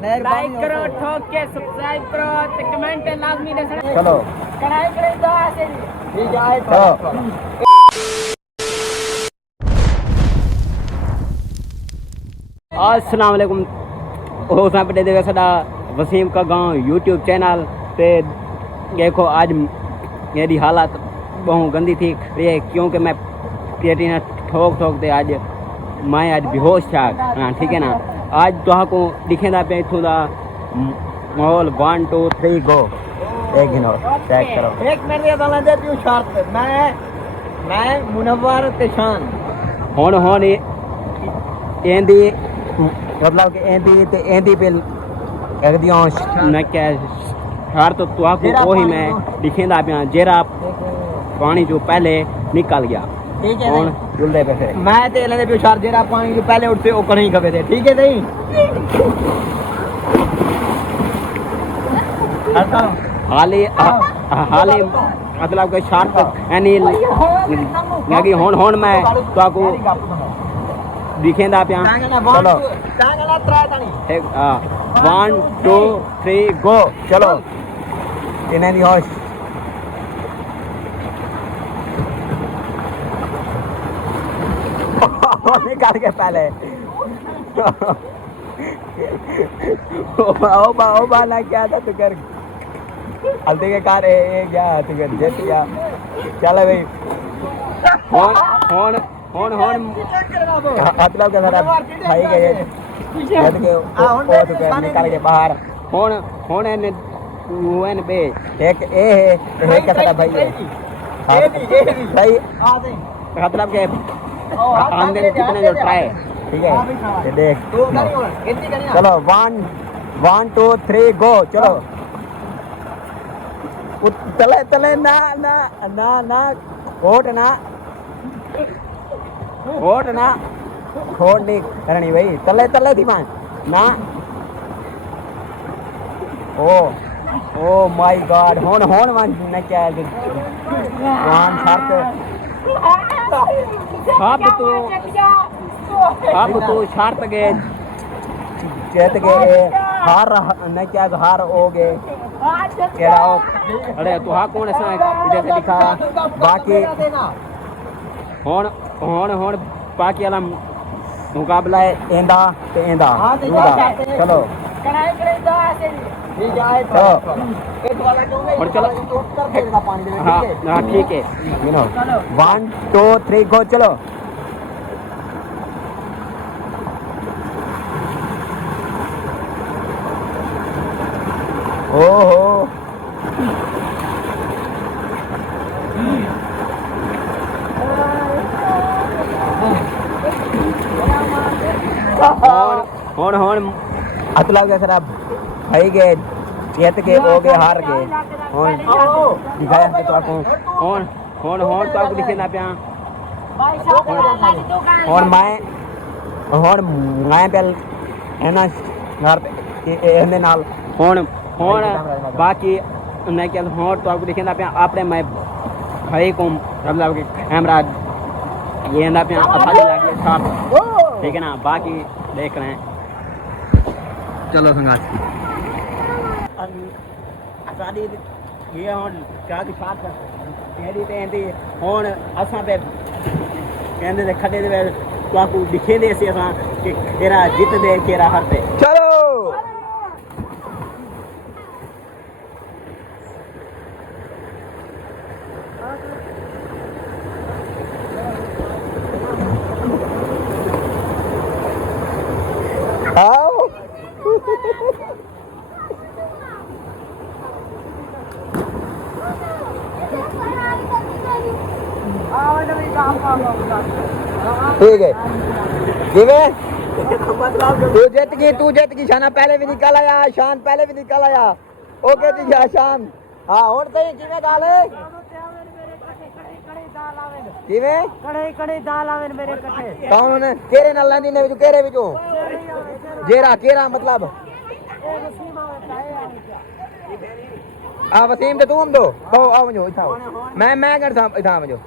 Like करो, ठोक के सब्सक्राइब करो ते कमेंट लाजमी दसना। चलो कढ़ाई करे दो ऐसे ठीक है। अस्सलाम वालेकुम। हो साहब देखो साडा वसीम का गांव यूट्यूब चैनल पे। देखो आज मेरी हालत बहुत गंदी थी क्योंकि मैं पेटी ने ठोक दे आज मैं आज बेहोश था। हाँ ठीक है ना। आज तो दिखेंदा पे इथों दा माहौल 1 2 3 गो। एक मिनट चेक करो। एक मिनट ये वाला दे तू शर्त मैं मुनव्वर तेशान हुन एंदी मतलब कि एंदी पे लगदियां न क्या हर तो वही मैं दिखेंदा पे जेरा पानी जो पहले निकल गया। ठीक है हुन जुलदे पे थे मैं ते लेंदे पे शर्त जेरा पानी जो पहले उठते ओ कहीं खबे थे। ठीक है नहीं हाली मतलब कि शर्त यानी लगी हुन मैं तो दिखेंदा पे। चलो 1 2 3 गो। चलो इन्हें दी होश निकाल के पहले ओ बा ना क्या था तू कर हल्दी के कार ए क्या तू कर जेट या चल भाई हुन मतलब के सारा भाई गए जद के ओ तू कर निकाल के बाहर हुन एन बे एक ए है एक सारा भाई है भाई मतलब के आंदे कितने जो ट्राई। ठीक है ये देख चलो 1 2 3 गो। चलो तले ना ना ना ना खोट ना खोट नहीं करनी भाई तले थी मान ना। ओ माय गॉड होन मान ने क्या है वन शर्त अब तो शर्त गए जीत गए हार न क्या हार हो गए केड़ा अरे तू कौन ऐसा इधर से लिखा बाकी हुन बाकी वाला मुकाबला है एंदा ते एंदा चलो कढ़ाई करे दो ऐसे ठीक है और चलो हाँ ठीक है 1 2 3 गो। चलो ओहो हुन अतला के सर भाई गए जीत के हो गए हार गए दिखाया तो आपको हुन तो आपको दिखे ना पिया और मैं पहले है ना घर के नाल हुन बाकी मैं क्या हुन तो आपको दिखे ना पिया आपने मैं भाई को मतलब कि कैमरा ये ना पिया अच्छा लगे साहब। ठीक है ना बाकी देख रहे हैं। चलो संगात साडी ये हुन क्या की बात तेरी तेंदी हुन असा पे कहंदे दे खड्डे दे तो आपको दिखे दे सी असा कि केरा जित दे केरा हार दे। चलो आओ ठीक है जिवे तू जीत गई शाना पहले भी निकल आया शान पहले भी निकल आया। ओके जी शान हाँ और तो जिवे गाल जिवे कढ़ाई दाल आवे मेरे कटे कौन केरे नाल लंदी ने केरे विचों जेरा केरा मतलब आ वसीम ते तू हम दो आओ वञो इथा मैं कर सा इथा वञो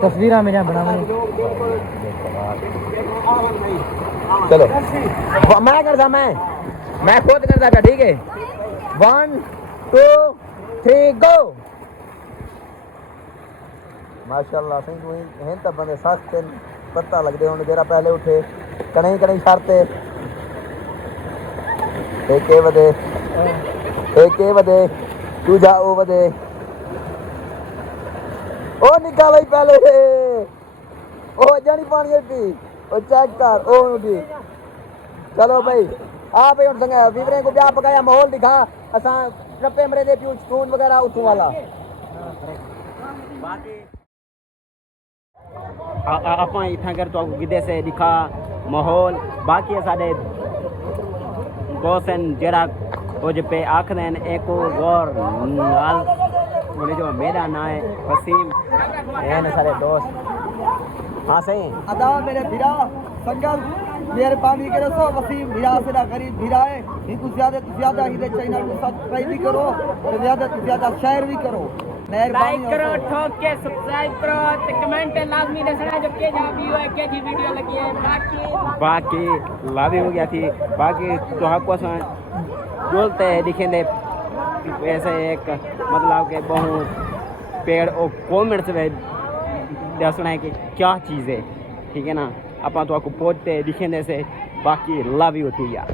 تصویراں میرا بناونی چلو میں کرتا میں خود کرتا پیا ٹھیک ہے 1 2 3 گو ماشاءاللہ صحیح تو ہیں تو بندے سخت پتہ لگ دے ہوں جرا پہلے اٹھے کڑیں شرتے ایک ودے تو جا او ودے او نکا بھائی پہلے او جانی پانی اٹھی او چیک کر او اٹھی چلو بھائی آ بھائی ہوں سنگا ویوریں کو بیا پکایا ماحول دکھا اساں رپے مرے دے پیو سٹون وغیرہ اتوں والا آپ اتنا کر تو گدے سے دکھا ماحول باقی سارے کوسن جڑا کچھ پہ آخر ایک غور نال انہیں جو میرا نام ہے وسیم ہیں سارے دوست ہاں صحیح ادا میرے بھیرا سنگل مہربانی کرو سو وسیم بھیرا سے غریب بھیرا ہے ان کو زیادہ تو زیادہ ہی چینل کو سبسکرائب بھی کرو اور زیادہ تو زیادہ شیئر بھی کرو لائک کرو ٹھوک کے سبسکرائب کرو تے کمنٹ لازمی دسنا جو کہ جا ویو ہے کہ جی ویڈیو لگی ہے باقی لابی ہو گیا تھی باقی تو حق کو بولتے لکھیں دے ایسے ایک مطلب کہ بہت پیڑ اور کومنٹس میں دسنا ہے کہ کیا چیز ہے ٹھیک ہے نا اپنا تو آپ کو پہنچتے لکھیں دے سے باقی لابی ہوتی ہے